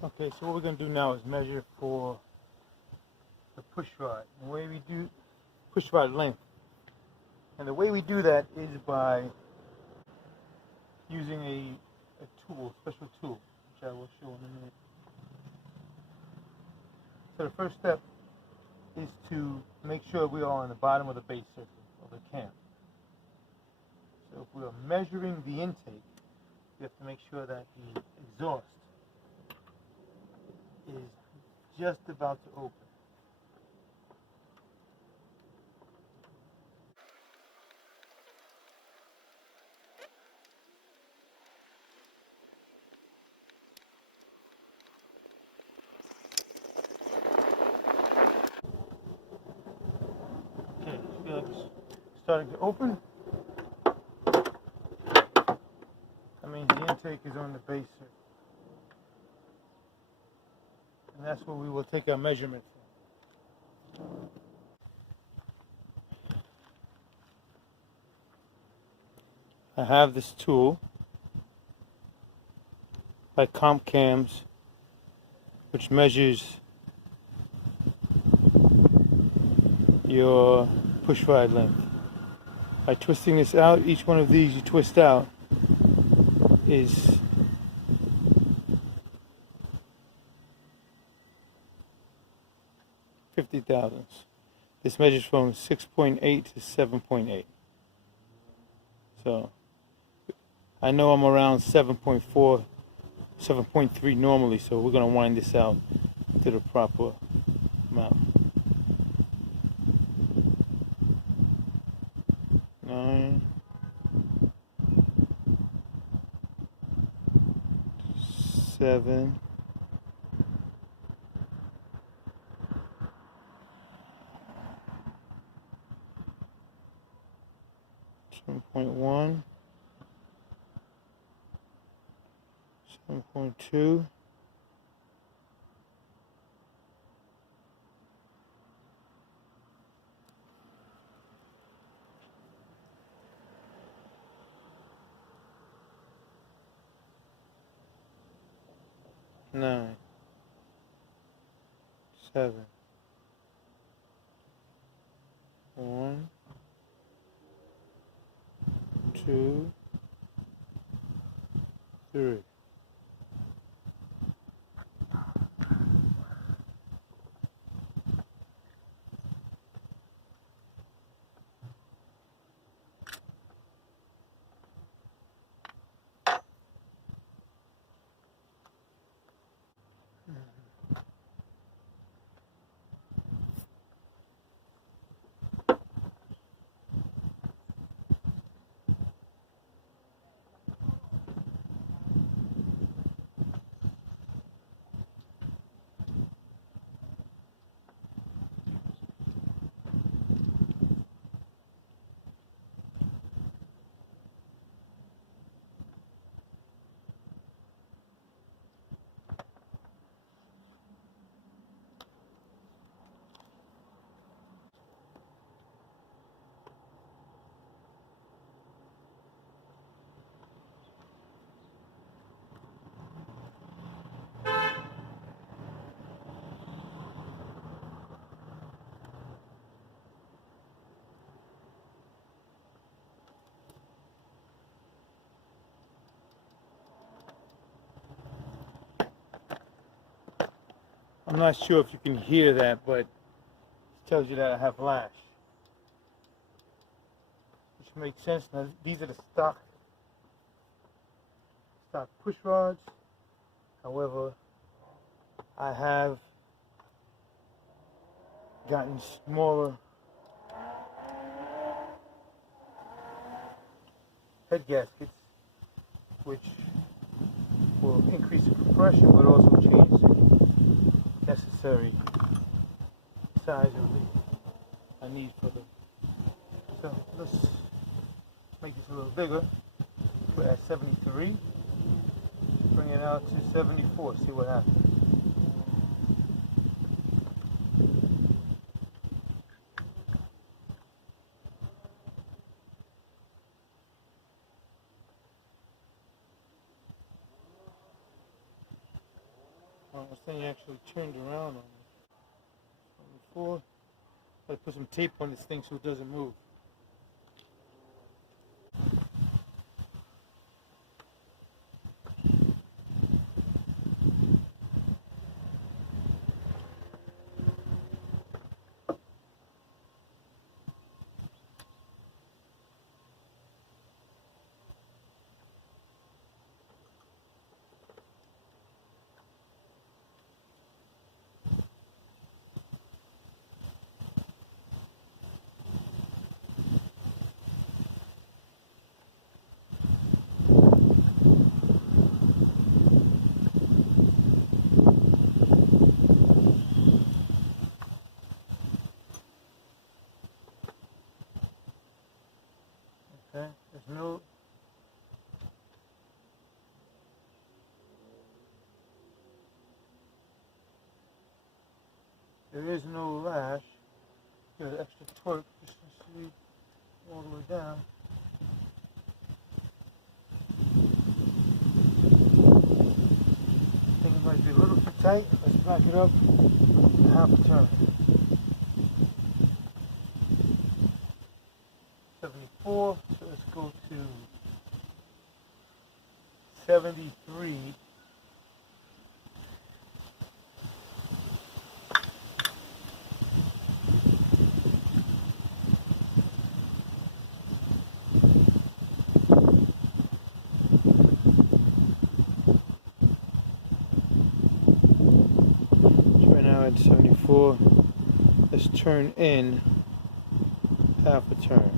Okay, so what we're going to do now is measure for the push rod. The way we do push rod length. And the way we do that is by using a tool, special tool, which I will show in a minute. So the first step is to make sure we are on the bottom of the base circle of the cam. So if we are measuring the intake, we have to make sure that the exhaust is just about to open. Okay, feel like it's starting to open. That means the intake is on the base circle. And that's where we will take our measurement from. I have this tool by Cams, which measures your push rod length. By twisting this out, each one of these you twist out is 50 thousandths. This measures from 6.8 to 7.8. So I know I'm around 7.4, 7.3 normally, so we're going to wind this out to the proper amount. 9, 7, 7.1, 7.2, 9, 7, 1, 2, 3. I'm not sure if you can hear that, but it tells you that I have lash. Which makes sense. Now, these are the stock push rods. However, I have gotten smaller head gaskets, which will increase the compression, but also change the necessary size of the I need for them. So let's make this a little bigger. Put it at 73. Bring it out to 74. See what happens. this thing actually turned around on me. Before, I put some tape on this thing so it doesn't move. Okay, there is no lash. Got extra torque just to see all the way down. I think it might be a little too tight. Let's back it up to half a turn. 74, so let's go to 73. Right now at 74, let's turn in half a turn.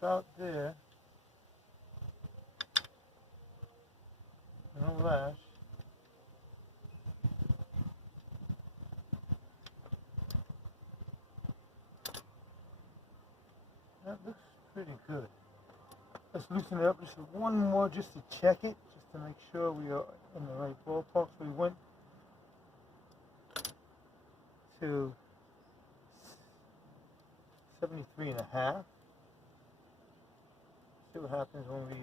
About there, no lash. That looks pretty good. Let's loosen it up just one more just to check it, just to make sure we are in the right ballpark. So we went to 73.5. See what happens when we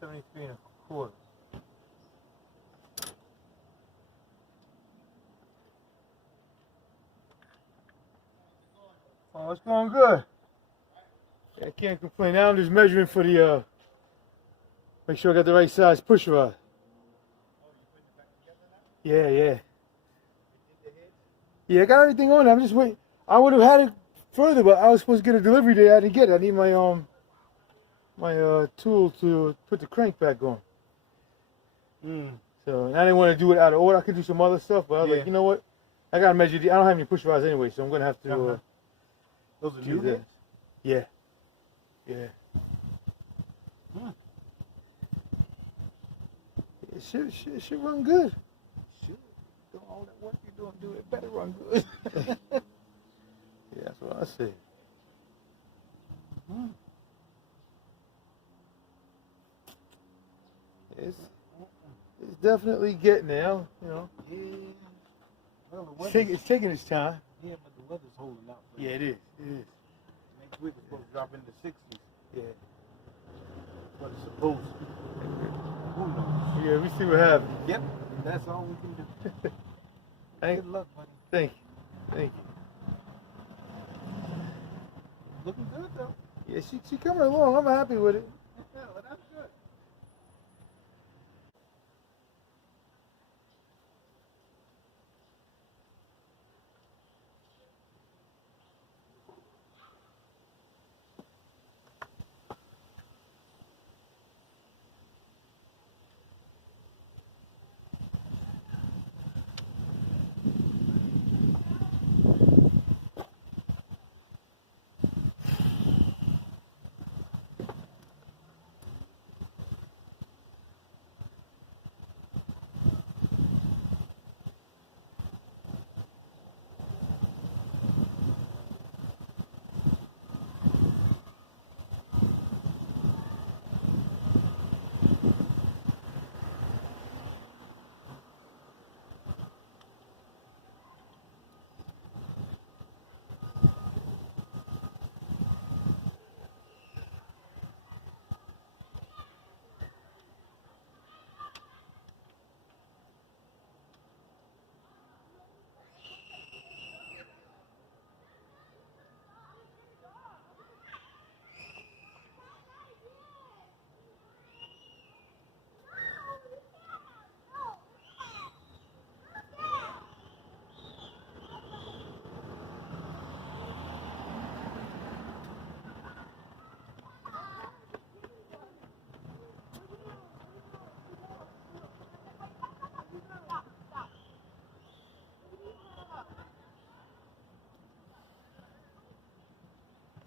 73.25. Oh, it's going good. Yeah, I can't complain. Now I'm just measuring for the make sure I got the right size push rod. Yeah, yeah. Yeah, I got everything on it. I'm just waiting. I would have had it further, but I was supposed to get a delivery day. I didn't get it. I need my tool to put the crank back on. So and I didn't want to do it out of order. I could do some other stuff, but I was like, you know what? I gotta measure. I don't have any push rods anyway, so I'm gonna have to. Those are new ones? Yeah. Yeah. It should run good. Should. Doing all that work you're doing, do it better run good. Yeah, that's what I say. It's definitely getting there, you know. Yeah. Well, the It's weather's, taking its time. yeah, but the weather's holding out. Yeah, it is. It is. Next week it's supposed to drop into the 60s. Yeah. But it's supposed to. Who knows? Yeah, we see what happens. Yep. That's all we can do. Good luck, buddy. Thank you. Thank you. Looking good, though. Yeah, she coming along. I'm happy with it. Yeah, well, that's good.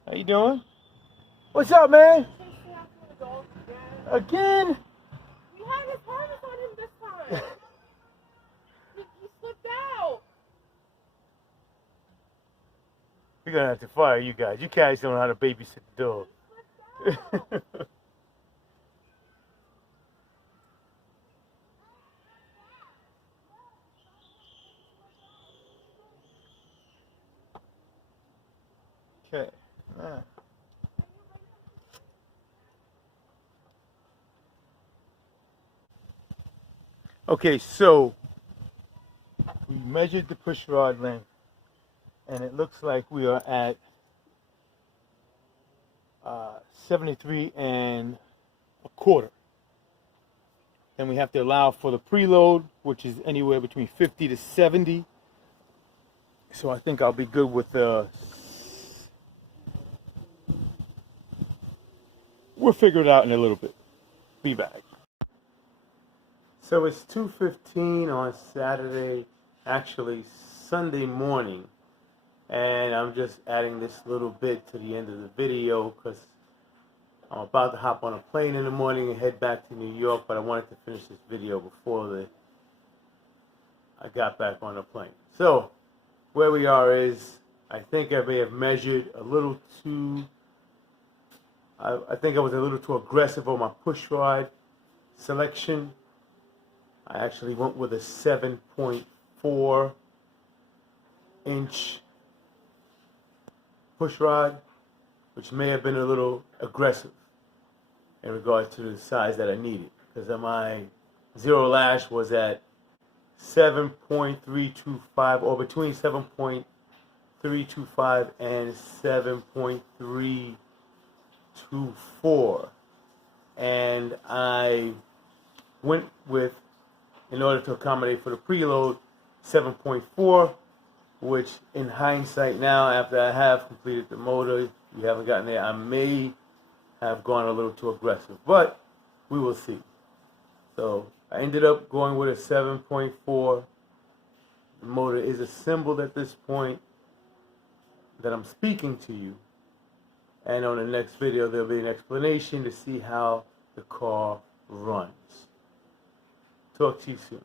How you doing? What's up, man? Again? We had his harness on him this time. he slipped out. We're gonna have to fire you guys. You guys don't know how to babysit the dog. Okay. All right. Okay, so we measured the push rod length, and it looks like we are at 73 and a quarter. Then we have to allow for the preload, which is anywhere between 50 to 70. So I think I'll be good with we'll figure it out in a little bit. Be back. So it's 2:15 on Saturday, actually Sunday morning, and I'm just adding this little bit to the end of the video because I'm about to hop on a plane in the morning and head back to New York, but I wanted to finish this video before I got back on the plane. So where we are is, I think I may have measured a little too, I think I was a little too aggressive on my push rod selection. I actually went with a 7.4 inch push rod, which may have been a little aggressive in regards to the size that I needed, because my zero lash was at 7.325, or between 7.325 and 7.324, and I went with, in order to accommodate for the preload, 7.4, which in hindsight now, after I have completed the motor, you haven't gotten there, I may have gone a little too aggressive, but we will see. So I ended up going with a 7.4. The motor is assembled at this point that I'm speaking to you, and on the next video there'll be an explanation to see how the car runs. Talk to you soon.